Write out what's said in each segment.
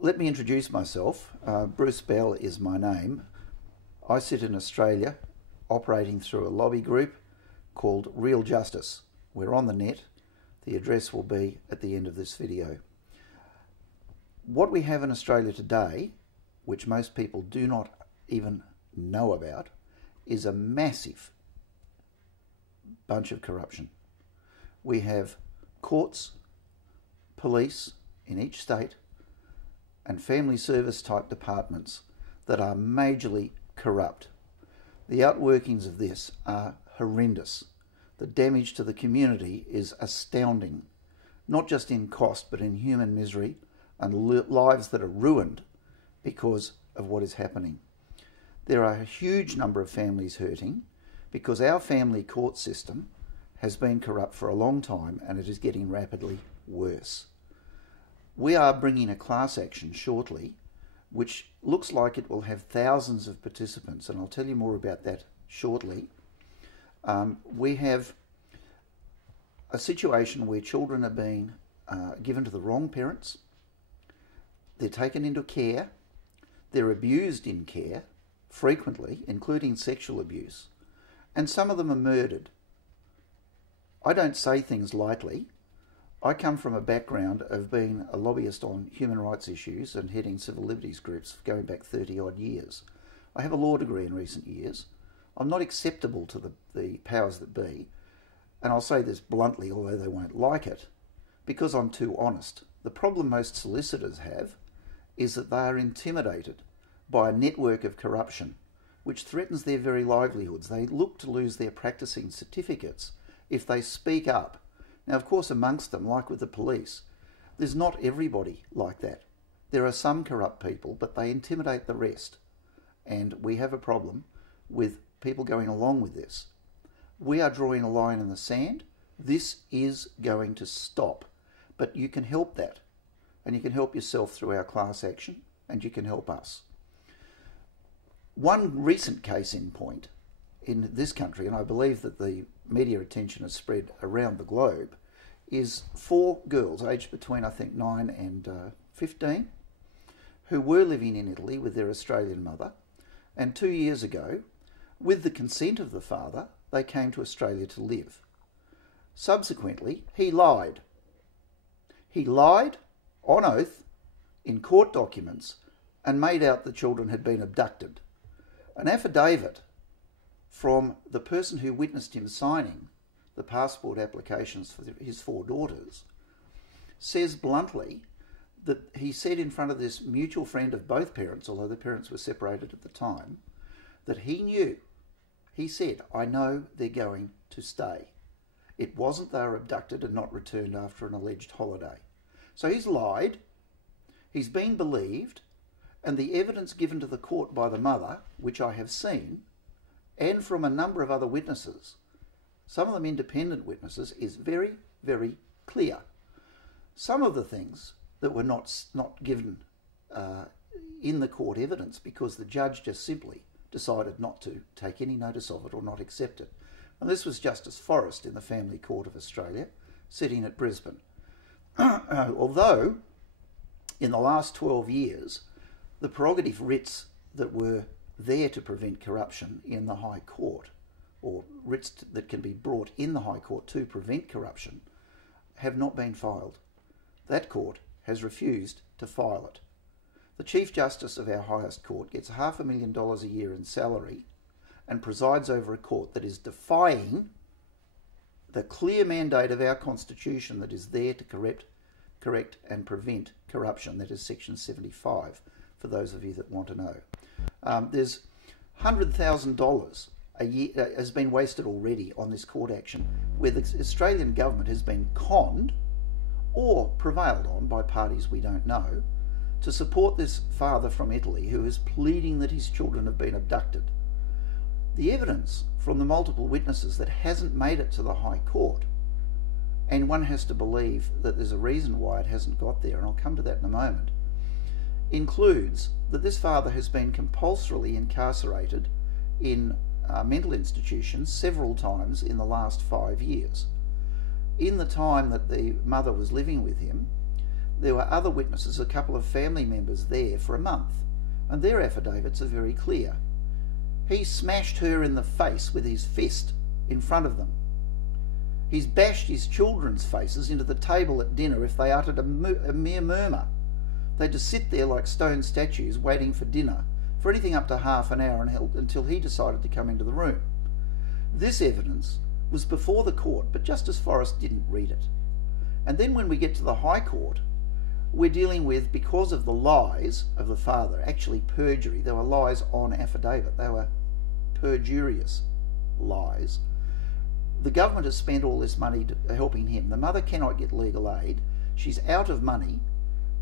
Let me introduce myself. Bruce Bell is my name. I sit in Australia operating through a lobby group called Realjustice. We're on the net. The address will be at the end of this video. What we have in Australia today, which most people do not even know about, is a massive bunch of corruption. We have courts, police in each state, and family service type departments that are majorly corrupt. The outworkings of this are horrendous. The damage to the community is astounding, not just in cost but in human misery and lives that are ruined because of what is happening. There are a huge number of families hurting because our family court system has been corrupt for a long time and it is getting rapidly worse. We are bringing a class action shortly which looks like it will have thousands of participants, and I'll tell you more about that shortly. We have a situation where children are being given to the wrong parents, they're taken into care, they're abused in care frequently, including sexual abuse, and some of them are murdered. I don't say things lightly. I come from a background of being a lobbyist on human rights issues and heading civil liberties groups going back 30 odd years. I have a law degree in recent years. I'm not acceptable to the powers that be, and I'll say this bluntly, although they won't like it, because I'm too honest. The problem most solicitors have is that they are intimidated by a network of corruption which threatens their very livelihoods. They look to lose their practicing certificates if they speak up. Now, of course, amongst them, like with the police, there's not everybody like that. There are some corrupt people, but they intimidate the rest. And we have a problem with people going along with this. We are drawing a line in the sand. This is going to stop. But you can help that. And you can help yourself through our class action, and you can help us. One recent case in point in this country, and I believe that the media attention has spread around the globe, is 4 girls aged between, I think, 9 and 15, who were living in Italy with their Australian mother, and 2 years ago, with the consent of the father, they came to Australia to live. Subsequently, he lied. He lied on oath in court documents and made out the children had been abducted. An affidavit from the person who witnessed him signing the passport applications for his 4 daughters says bluntly that he said in front of this mutual friend of both parents, although the parents were separated at the time, that he knew. He said, "I know they're going to stay." It wasn't they were abducted and not returned after an alleged holiday. So he's lied, he's been believed, and the evidence given to the court by the mother, which I have seen, and from a number of other witnesses, some of them independent witnesses, is very, very clear. Some of the things that were not given in the court evidence because the judge just simply decided not to take any notice of it or not accept it. And this was Justice Forrest in the Family Court of Australia, sitting at Brisbane. Although, in the last 12 years, the prerogative writs that were there to prevent corruption in the High Court, or writs that can be brought in the High Court to prevent corruption, have not been filed. That court has refused to file it. The Chief Justice of our highest court gets $500,000 a year in salary and presides over a court that is defying the clear mandate of our Constitution that is there to correct and prevent corruption. That is Section 75, for those of you that want to know. There's $100,000 a year has been wasted already on this court action, where the Australian government has been conned or prevailed on by parties we don't know to support this father from Italy who is pleading that his children have been abducted. The evidence from the multiple witnesses that hasn't made it to the High Court, and one has to believe that there's a reason why it hasn't got there, and I'll come to that in a moment, includes that this father has been compulsorily incarcerated in mental institutions several times in the last 5 years. In the time that the mother was living with him, there were other witnesses, a couple of family members there for a month, and their affidavits are very clear. He smashed her in the face with his fist in front of them. He's bashed his children's faces into the table at dinner if they uttered a mere murmur. They'd just sit there like stone statues waiting for dinner for anything up to half an hour until he decided to come into the room. This evidence was before the court, but Justice Forrest didn't read it. And then when we get to the High Court, we're dealing with, because of the lies of the father, actually perjury. There were lies on affidavit. They were perjurious lies. The government has spent all this money helping him. The mother cannot get legal aid. She's out of money.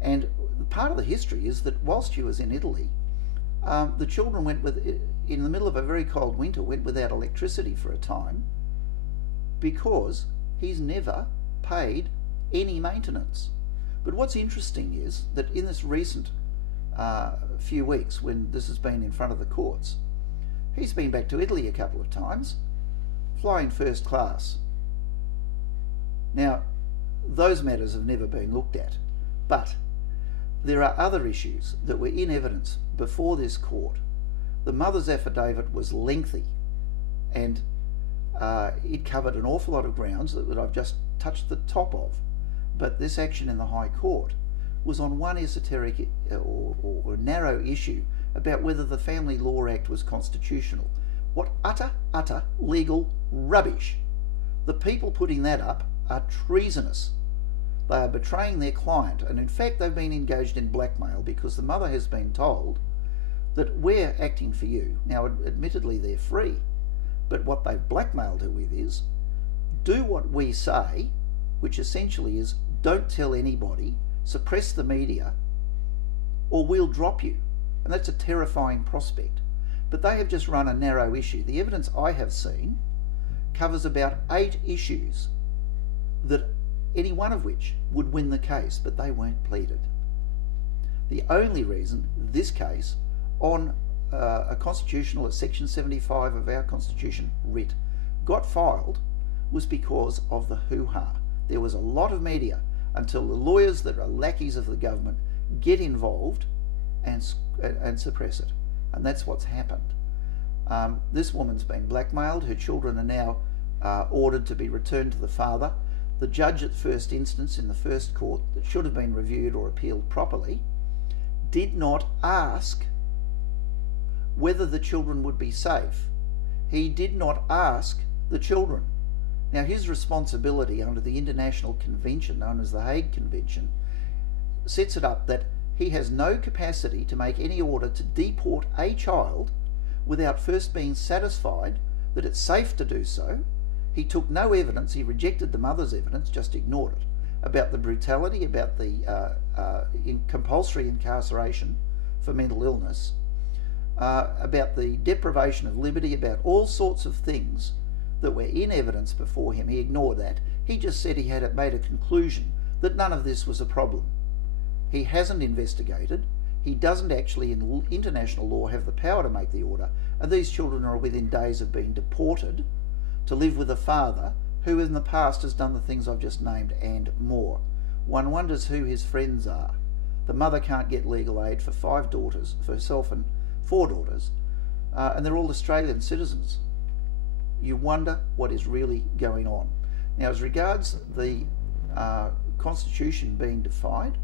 And part of the history is that whilst she was in Italy, the children in the middle of a very cold winter, went without electricity for a time because he's never paid any maintenance. But what's interesting is that in this recent few weeks, when this has been in front of the courts, he's been back to Italy a couple of times, flying first class. Now, those matters have never been looked at, but there are other issues that were in evidence before this court. The mother's affidavit was lengthy, and it covered an awful lot of grounds that I've just touched the top of. But this action in the High Court was on one esoteric or narrow issue about whether the Family Law Act was constitutional. What utter legal rubbish. The people putting that up are treasonous. They are betraying their client, and in fact they've been engaged in blackmail because the mother has been told that we're acting for you. Now, admittedly they're free, but what they've blackmailed her with is, do what we say, which essentially is, don't tell anybody, suppress the media, or we'll drop you. And that's a terrifying prospect. But they have just run a narrow issue. The evidence I have seen covers about 8 issues, that any one of which would win the case, but they weren't pleaded. The only reason this case on a constitutional, Section 75 of our Constitution, writ, got filed was because of the hoo-ha. There was a lot of media until the lawyers that are lackeys of the government get involved and suppress it. And that's what's happened. This woman's been blackmailed. Her children are now ordered to be returned to the father. The judge at first instance in the first court, that should have been reviewed or appealed properly, did not ask whether the children would be safe. He did not ask the children. Now, his responsibility under the international convention known as the Hague Convention sets it up that he has no capacity to make any order to deport a child without first being satisfied that it's safe to do so. He took no evidence, he rejected the mother's evidence, just ignored it, about the brutality, about the compulsory incarceration for mental illness, about the deprivation of liberty, about all sorts of things that were in evidence before him. He ignored that. He just said he had made a conclusion that none of this was a problem. He hasn't investigated. He doesn't actually, in international law, have the power to make the order, and these children are within days of being deported to live with a father who in the past has done the things I've just named and more. One wonders who his friends are. The mother can't get legal aid for 5 daughters, for herself and 4 daughters, and they're all Australian citizens. You wonder what is really going on. Now, as regards the Constitution being defied,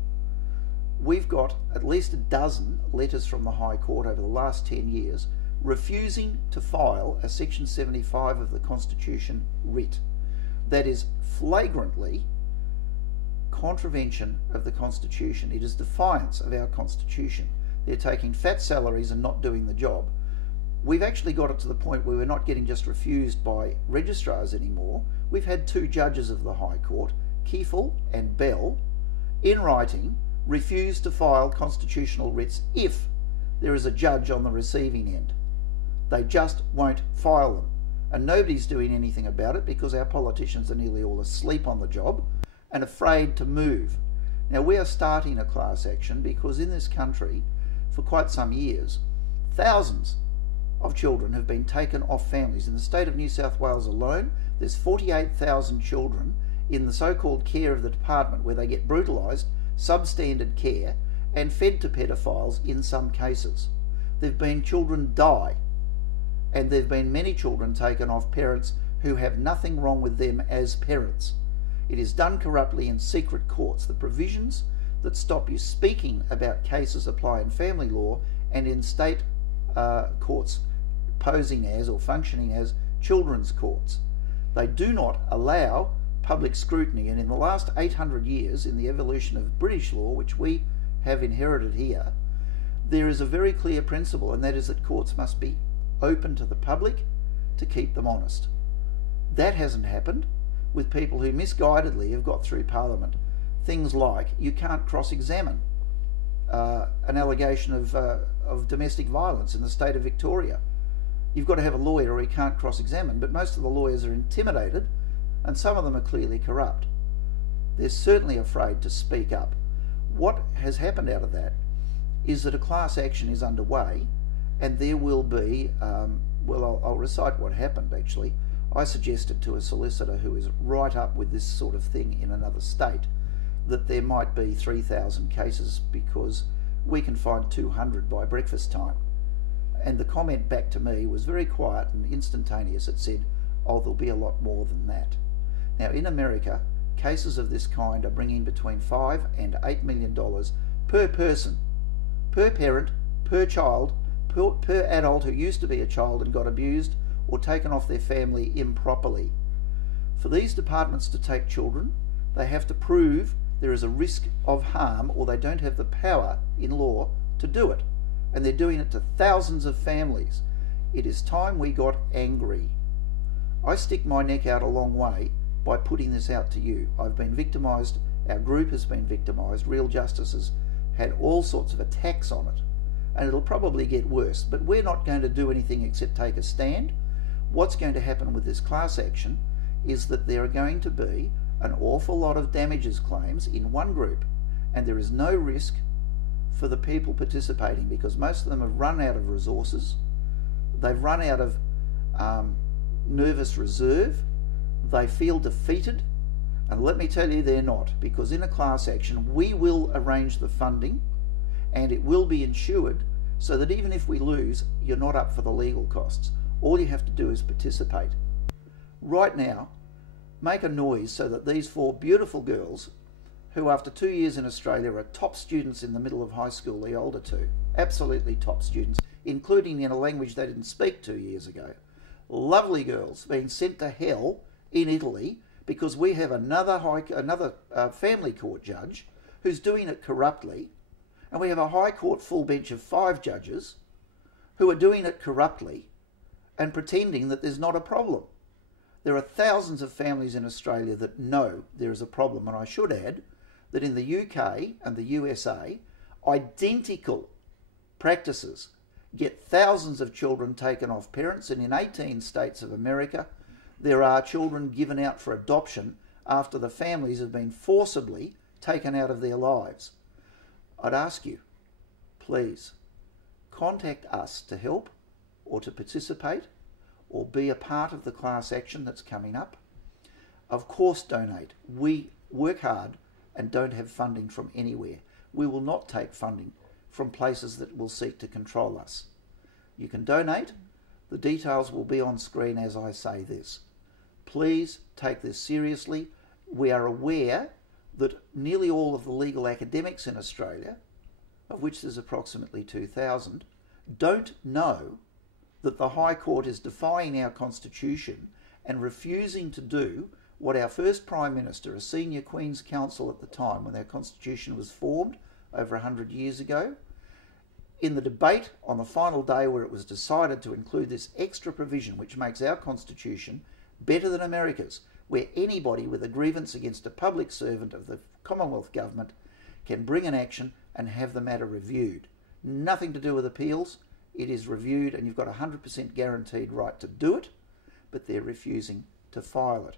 we've got at least a dozen letters from the High Court over the last 10 years refusing to file a Section 75 of the Constitution writ. That is flagrantly contravention of the Constitution. It is defiance of our Constitution. They're taking fat salaries and not doing the job. We've actually got it to the point where we're not getting just refused by registrars anymore. We've had 2 judges of the High Court, Kiefel and Bell, in writing, refuse to file constitutional writs if there is a judge on the receiving end. They just won't file them. And nobody's doing anything about it because our politicians are nearly all asleep on the job and afraid to move. Now, we are starting a class action because in this country, for quite some years, thousands of children have been taken off families. In the state of New South Wales alone, there's 48,000 children in the so-called care of the department where they get brutalised, substandard care and fed to pedophiles in some cases. There have been children die, and there have been many children taken off parents who have nothing wrong with them as parents. It is done corruptly in secret courts. The provisions that stop you speaking about cases apply in family law and in state courts posing as or functioning as children's courts. They do not allow public scrutiny, and in the last 800 years in the evolution of British law, which we have inherited here, there is a very clear principle, and that is that courts must be open to the public to keep them honest. That hasn't happened with people who misguidedly have got through Parliament. Things like you can't cross-examine an allegation of domestic violence in the state of Victoria. You've got to have a lawyer or you can't cross-examine, but most of the lawyers are intimidated and some of them are clearly corrupt. They're certainly afraid to speak up. What has happened out of that is that a class action is underway, and there will be, well, I'll recite what happened actually. I suggested to a solicitor who is right up with this sort of thing in another state that there might be 3,000 cases because we can find 200 by breakfast time. And the comment back to me was very quiet and instantaneous. It said, oh, there'll be a lot more than that. Now in America, cases of this kind are bringing between $5 and $8 million per person, per parent, per child, per adult who used to be a child and got abused or taken off their family improperly. For these departments to take children, they have to prove there is a risk of harm, or they don't have the power in law to do it. And they're doing it to thousands of families. It is time we got angry. I stick my neck out a long way by putting this out to you. I've been victimised, our group has been victimised, Realjustice has had all sorts of attacks on it, and it'll probably get worse, but we're not going to do anything except take a stand. What's going to happen with this class action is that there are going to be an awful lot of damages claims in one group, and there is no risk for the people participating because most of them have run out of resources, they've run out of nervous reserve, they feel defeated, and let me tell you they're not, because in a class action we will arrange the funding and it will be insured so that even if we lose, you're not up for the legal costs. All you have to do is participate. Right now, make a noise so that these 4 beautiful girls, who after 2 years in Australia are top students in the middle of high school, the older two, absolutely top students, including in a language they didn't speak 2 years ago. Lovely girls being sent to hell in Italy because we have another family court judge who's doing it corruptly, and we have a high court full bench of 5 judges who are doing it corruptly and pretending that there's not a problem. There are thousands of families in Australia that know there is a problem, and I should add that in the UK and the USA, identical practices get thousands of children taken off parents, and in 18 states of America, there are children given out for adoption after the families have been forcibly taken out of their lives. I'd ask you, please, contact us to help or to participate or be a part of the class action that's coming up. Of course, donate. We work hard and don't have funding from anywhere. We will not take funding from places that will seek to control us. You can donate. The details will be on screen as I say this. Please take this seriously. We are aware that nearly all of the legal academics in Australia, of which there's approximately 2,000, don't know that the High Court is defying our Constitution and refusing to do what our first Prime Minister, a senior Queen's Counsel at the time when our Constitution was formed over 100 years ago, in the debate on the final day where it was decided to include this extra provision which makes our Constitution better than America's, where anybody with a grievance against a public servant of the Commonwealth Government can bring an action and have the matter reviewed. Nothing to do with appeals. It is reviewed and you've got a 100% guaranteed right to do it, but they're refusing to file it.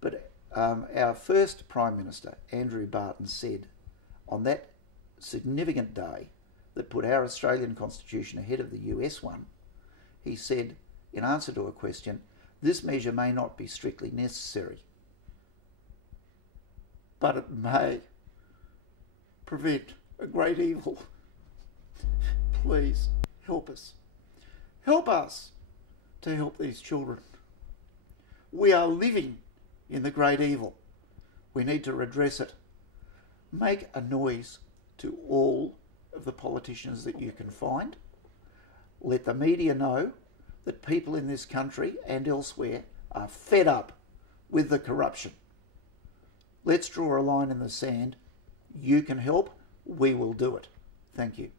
But our first Prime Minister, Andrew Barton, said on that significant day that put our Australian Constitution ahead of the US one, he said, in answer to a question, this measure may not be strictly necessary, but it may. prevent a great evil. Please help us. Help us to help these children. We are living in the great evil. We need to redress it. Make a noise to all of the politicians that you can find. Let the media know that people in this country and elsewhere are fed up with the corruption. Let's draw a line in the sand. You can help. We will do it. Thank you.